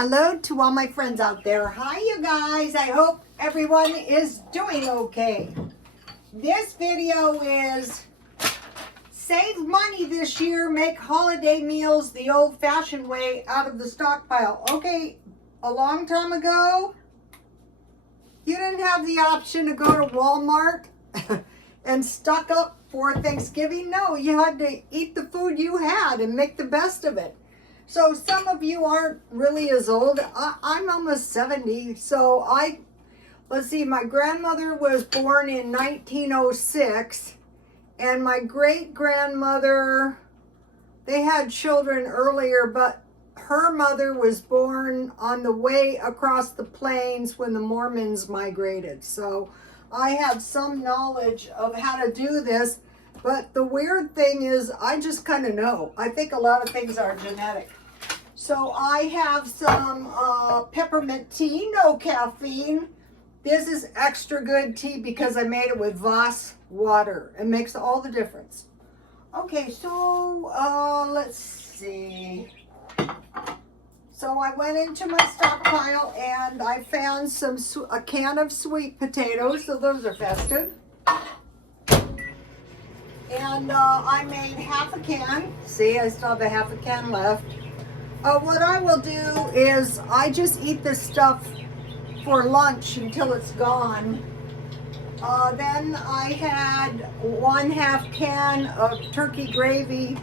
Hello to all my friends out there. Hi, you guys. I hope everyone is doing okay. This video is save money this year, make holiday meals the old-fashioned way out of the stockpile. Okay, a long time ago, you didn't have the option to go to Walmart and stock up for Thanksgiving. No, you had to eat the food you had and make the best of it. So some of you aren't really as old. I'm almost 70. So let's see, my grandmother was born in 1906. And my great-grandmother, they had children earlier, but her mother was born on the way across the plains when the Mormons migrated. So I have some knowledge of how to do this. But the weird thing is, I just kind of know. I think a lot of things are genetic. So I have some peppermint tea, no caffeine. This is extra good tea because I made it with Voss water. It makes all the difference. Okay, so let's see. So I went into my stockpile and I found a can of sweet potatoes. So those are festive. And I made half a can. See, I still have a half a can left. What I will do is I just eat this stuff for lunch until it's gone. Then I had 1/2 can of turkey gravy.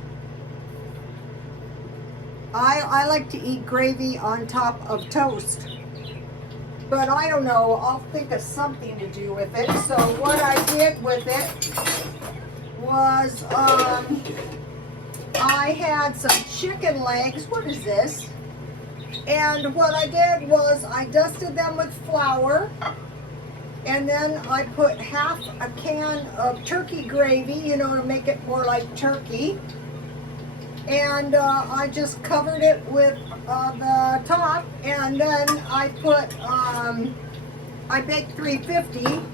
I like to eat gravy on top of toast. But I don't know, I'll think of something to do with it. So what I did with it was I had some chicken legs. What is this? And what I did was I dusted them with flour, and then I put half a can of turkey gravy, you know, to make it more like turkey. And I just covered it with the top, and then I put, I baked 350, and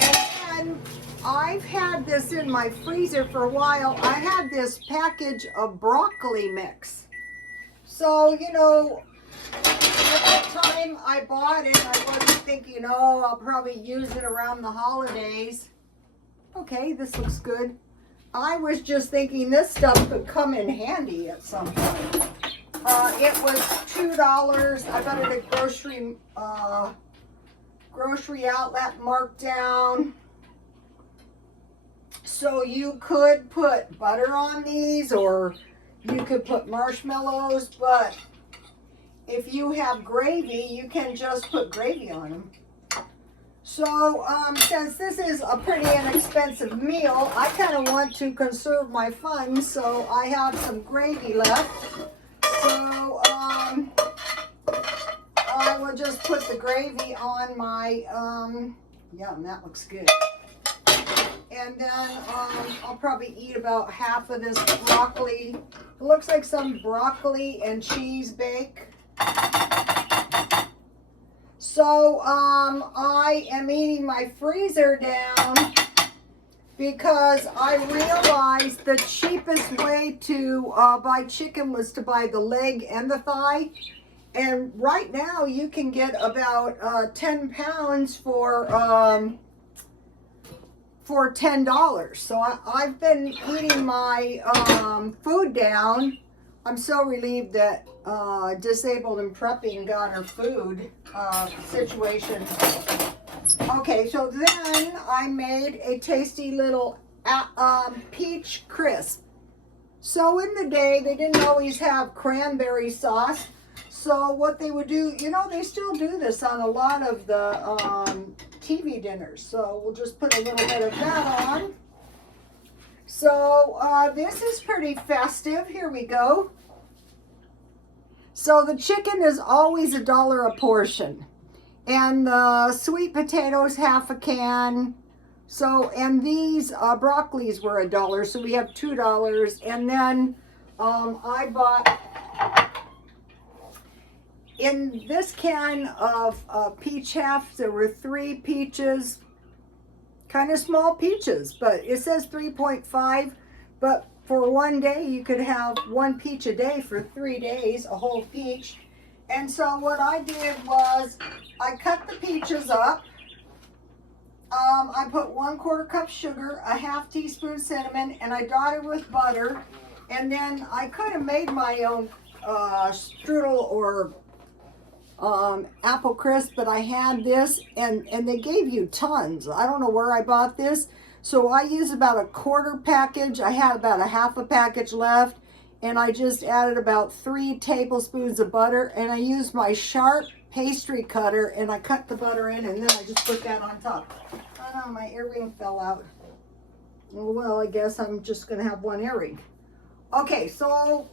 then I've had this in my freezer for a while. I had this package of broccoli mix. So, you know, at the time I bought it, I wasn't thinking, oh, I'll probably use it around the holidays. Okay, this looks good. I was just thinking this stuff could come in handy at some point. It was $2. I got it at grocery outlet marked down. So you could put butter on these, or you could put marshmallows, but if you have gravy, you can just put gravy on them. So since this is a pretty inexpensive meal, I kind of want to conserve my funds, so I have some gravy left. So I will just put the gravy on my, yum, that looks good. And then I'll probably eat about half of this broccoli. It looks like some broccoli and cheese bake. So I am eating my freezer down because I realized the cheapest way to buy chicken was to buy the leg and the thigh. And right now you can get about 10 pounds for $10. So I've been eating my food down. I'm so relieved that Disabled and Prepping got her food situation. Okay, so then I made a tasty little peach crisp. So in the day, they didn't always have cranberry sauce. So what they would do, you know, they still do this on a lot of the TV dinners. So we'll just put a little bit of that on. So this is pretty festive. Here we go. So the chicken is always $1 a portion. And the sweet potatoes, half a can. So, and these broccolis were $1. So we have $2. And then I bought, in this can of peach half, there were 3 peaches, kind of small peaches, but it says 3.5, but for one day you could have 1 peach a day for 3 days, a whole peach. And so what I did was I cut the peaches up. I put 1/4 cup sugar, a 1/2 teaspoon cinnamon, and I dotted with butter. And then I could have made my own strudel or apple crisp, but I had this, and they gave you tons. I don't know where I bought this. So I used about a 1/4 package. I had about a 1/2 package left, and I just added about 3 tablespoons of butter, and I used my sharp pastry cutter, and I cut the butter in, and then I just put that on top. Oh no, my earring fell out. Well, I guess I'm just gonna have one earring. Okay, so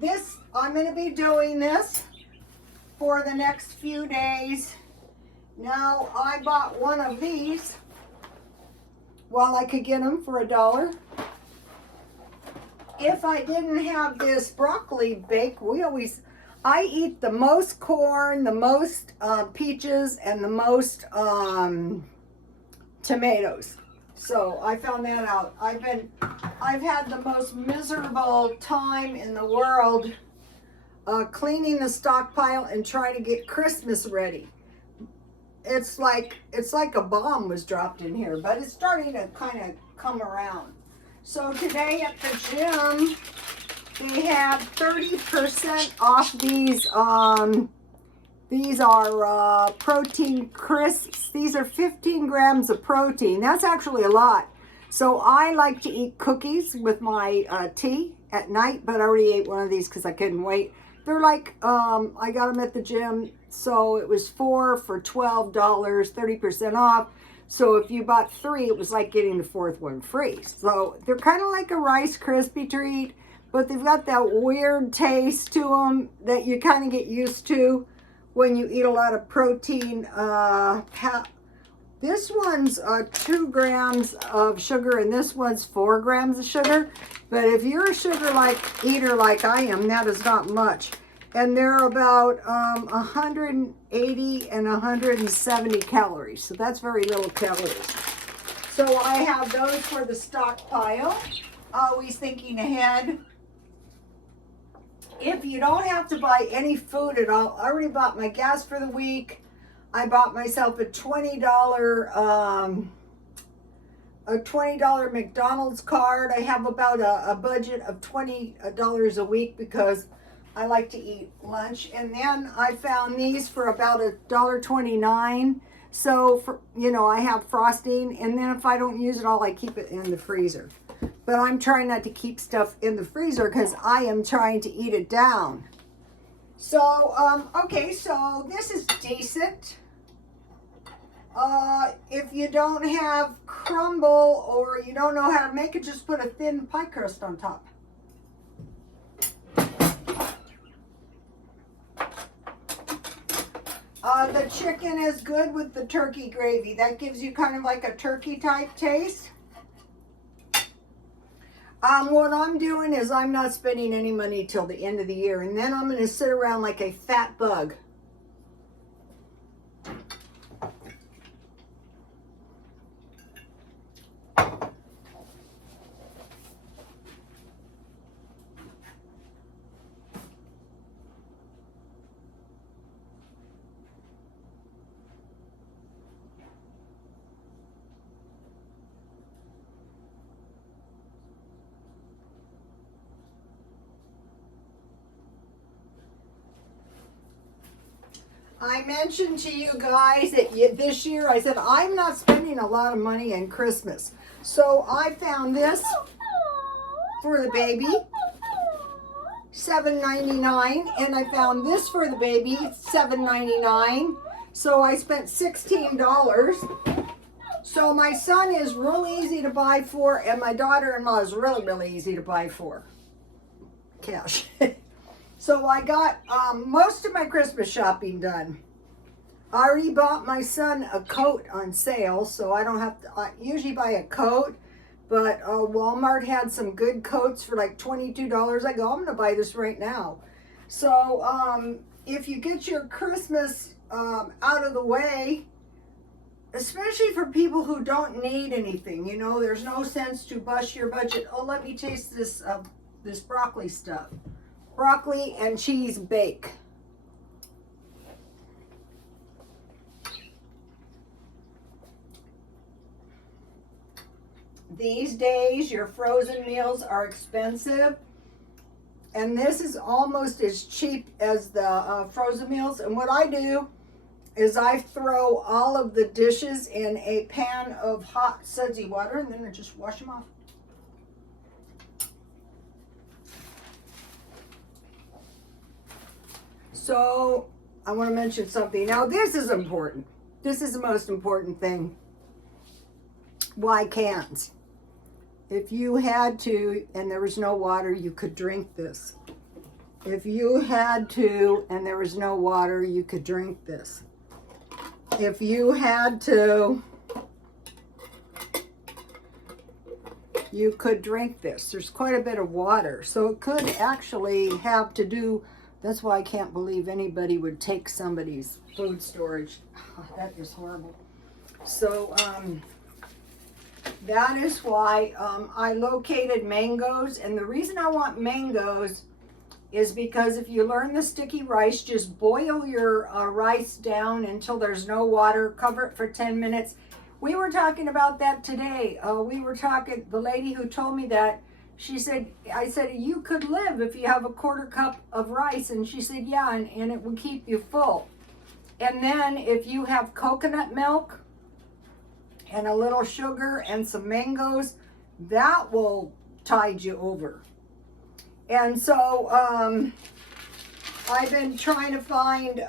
this, I'm gonna be doing this for the next few days. Now, I bought one of these while I could get them for $1. If I didn't have this broccoli bake, I eat the most corn, the most peaches, and the most tomatoes. So I found that out. I've had the most miserable time in the world cleaning the stockpile and trying to get Christmas ready. It's like a bomb was dropped in here, but it's starting to kind of come around. So today at the gym, they have 30% off these. These are protein crisps. These are 15 grams of protein. That's actually a lot. So I like to eat cookies with my tea at night, but I already ate one of these because I couldn't wait. They're like, I got them at the gym, so it was 4 for $12, 30% off. So if you bought 3, it was like getting the 4th one free. So they're kind of like a Rice Krispie treat, but they've got that weird taste to them that you kind of get used to when you eat a lot of protein. This one's 2 grams of sugar, and this one's 4 grams of sugar. But if you're a sugar eater like I am, that is not much. And they're about 180 and 170 calories. So that's very little calories. So I have those for the stockpile. Always thinking ahead. If you don't have to buy any food at all, I already bought my gas for the week. I bought myself a $20 McDonald's card. I have about a budget of $20 a week because I like to eat lunch. And then I found these for about $1.29. So for, I have frosting, and then if I don't use it all, I keep it in the freezer. But I'm trying not to keep stuff in the freezer because I am trying to eat it down. So, okay, so this is decent. If you don't have crumble or you don't know how to make it, just put a thin pie crust on top. The chicken is good with the turkey gravy. That gives you kind of like a turkey type taste. What I'm doing is I'm not spending any money till the end of the year, and then I'm going to sit around like a fat bug. I mentioned to you guys that this year I said I'm not spending a lot of money on Christmas. So I found this for the baby, $7.99, and I found this for the baby, $7.99. So I spent $16. So my son is real easy to buy for, and my daughter-in-law is really, really easy to buy for. Cash. So I got most of my Christmas shopping done. I already bought my son a coat on sale, so I don't have to, I usually buy a coat, but Walmart had some good coats for like $22. I go, I'm going to buy this right now. So if you get your Christmas out of the way, especially for people who don't need anything, there's no sense to bust your budget. Oh, let me taste this broccoli stuff. Broccoli and cheese bake. These days, your frozen meals are expensive. And this is almost as cheap as the frozen meals. And what I do is I throw all of the dishes in a pan of hot sudsy water, and then I just wash them off. So I want to mention something. Now this is important. This is the most important thing. Why cans? If you had to and there was no water, you could drink this. If you had to and there was no water, you could drink this. If you had to, you could drink this. There's quite a bit of water, so it could actually have to do. That's why I can't believe anybody would take somebody's food storage. Oh, that is horrible. So that is why I located mangoes. And the reason I want mangoes is because if you learn the sticky rice, just boil your rice down until there's no water. Cover it for 10 minutes. We were talking about that today. The lady who told me that, she said, I said, you could live if you have a quarter cup of rice. And she said, yeah, and it would keep you full. And then if you have coconut milk and a little sugar and some mangoes, that will tide you over. And so I've been trying to find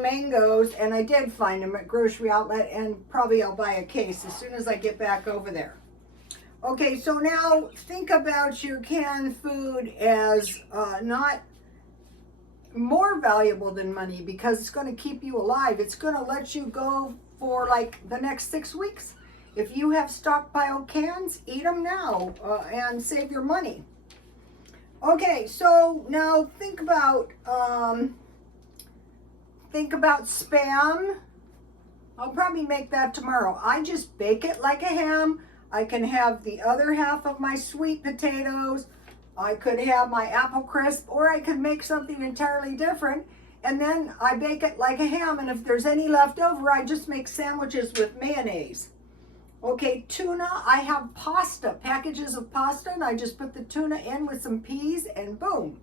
mangoes, and I did find them at Grocery Outlet, and probably I'll buy a case as soon as I get back over there. Okay, so now think about your canned food as not more valuable than money, because it's going to keep you alive. It's going to let you go for like the next 6 weeks. If you have stockpile cans, eat them now and save your money. Okay, so now think about Spam. I'll probably make that tomorrow. I just bake it like a ham. I can have the other half of my sweet potatoes. I could have my apple crisp, or I could make something entirely different. And then I bake it like a ham. And if there's any left over, I just make sandwiches with mayonnaise. Okay, tuna, I have pasta, packages of pasta, and I just put the tuna in with some peas, and boom.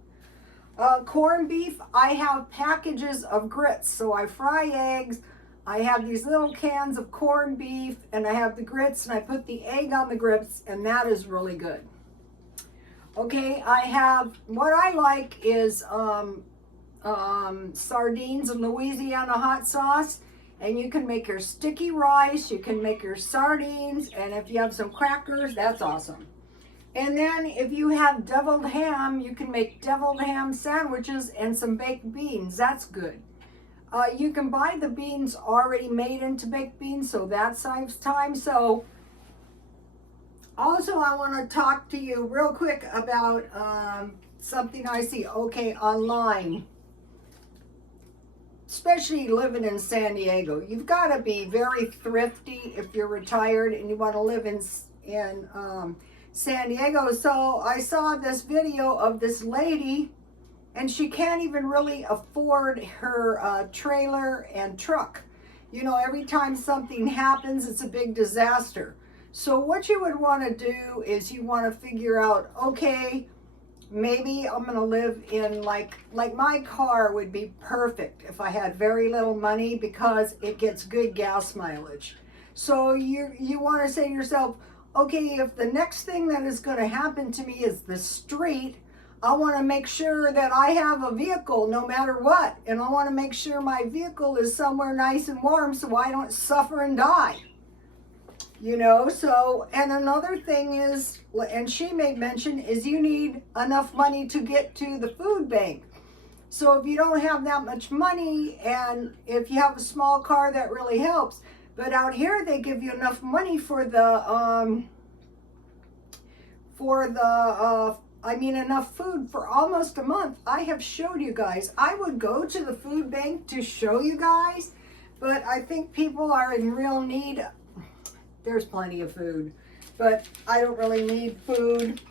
Corned beef, I have packages of grits. So I fry eggs, I have these little cans of corned beef, and I have the grits, and I put the egg on the grits, and that is really good. Okay, I have, what I like is sardines and Louisiana hot sauce. And you can make your sticky rice, you can make your sardines, and if you have some crackers, that's awesome. And then if you have deviled ham, you can make deviled ham sandwiches and some baked beans. That's good. You can buy the beans already made into baked beans, so that saves time. So also I want to talk to you real quick about something I see, okay, online. Especially living in San Diego, you've got to be very thrifty if you're retired and you want to live in San Diego. So I saw this video of this lady, and she can't even really afford her trailer and truck. You know, every time something happens, it's a big disaster. So what you would want to do is you want to figure out, okay, maybe I'm going to live in like my car would be perfect if I had very little money, because it gets good gas mileage. So you want to say to yourself, okay, if the next thing that is going to happen to me is the street, I want to make sure that I have a vehicle no matter what. And I want to make sure my vehicle is somewhere nice and warm so I don't suffer and die. You know, so, and another thing is, and she made mention, is you need enough money to get to the food bank. So if you don't have that much money, and if you have a small car, that really helps. But out here, they give you enough money for enough food for almost a month. I have showed you guys. I would go to the food bank to show you guys, but I think people are in real need. There's plenty of food, but I don't really need food.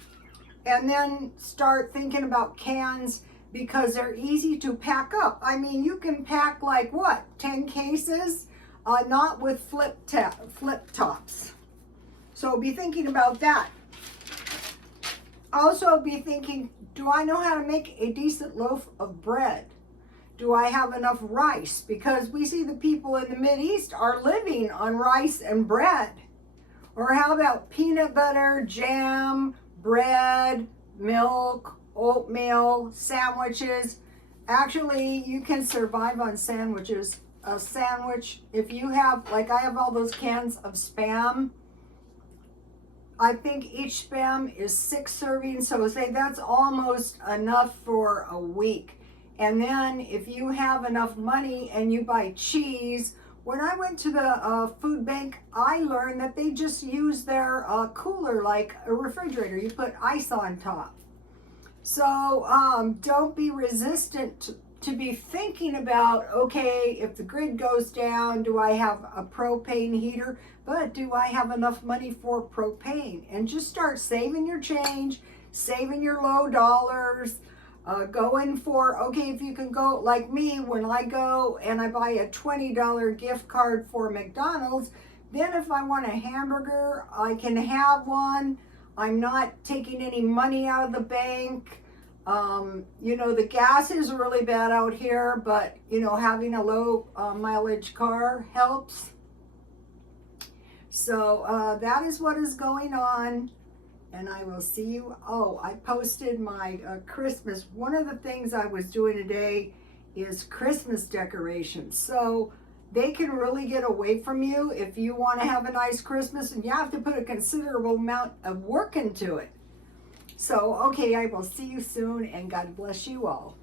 And then start thinking about cans, because they're easy to pack up. I mean, you can pack like what, 10 cases not with flip tops. So be thinking about that. Also be thinking, do I know how to make a decent loaf of bread? Do I have enough rice? Because we see the people in the Mideast are living on rice and bread. Or how about peanut butter, jam, bread, milk, oatmeal, sandwiches? Actually, you can survive on sandwiches. A sandwich, if you have, like I have all those cans of Spam, I think each Spam is 6 servings, so say that's almost enough for a week. And then if you have enough money and you buy cheese, when I went to the food bank, I learned that they just use their cooler like a refrigerator. You put ice on top. So don't be resistant to be thinking about, okay, if the grid goes down, do I have a propane heater? But do I have enough money for propane? And just start saving your change, saving your low dollars, going for, okay, if you can go, like me, when I go and I buy a $20 gift card for McDonald's, then if I want a hamburger, I can have one. I'm not taking any money out of the bank. You know, the gas is really bad out here, but, you know, having a low mileage car helps. So that is what is going on. And I will see you. Oh, I posted my Christmas. One of the things I was doing today is Christmas decorations. So they can really get away from you if you want to have a nice Christmas, and you have to put a considerable amount of work into it. So, okay, I will see you soon, and God bless you all.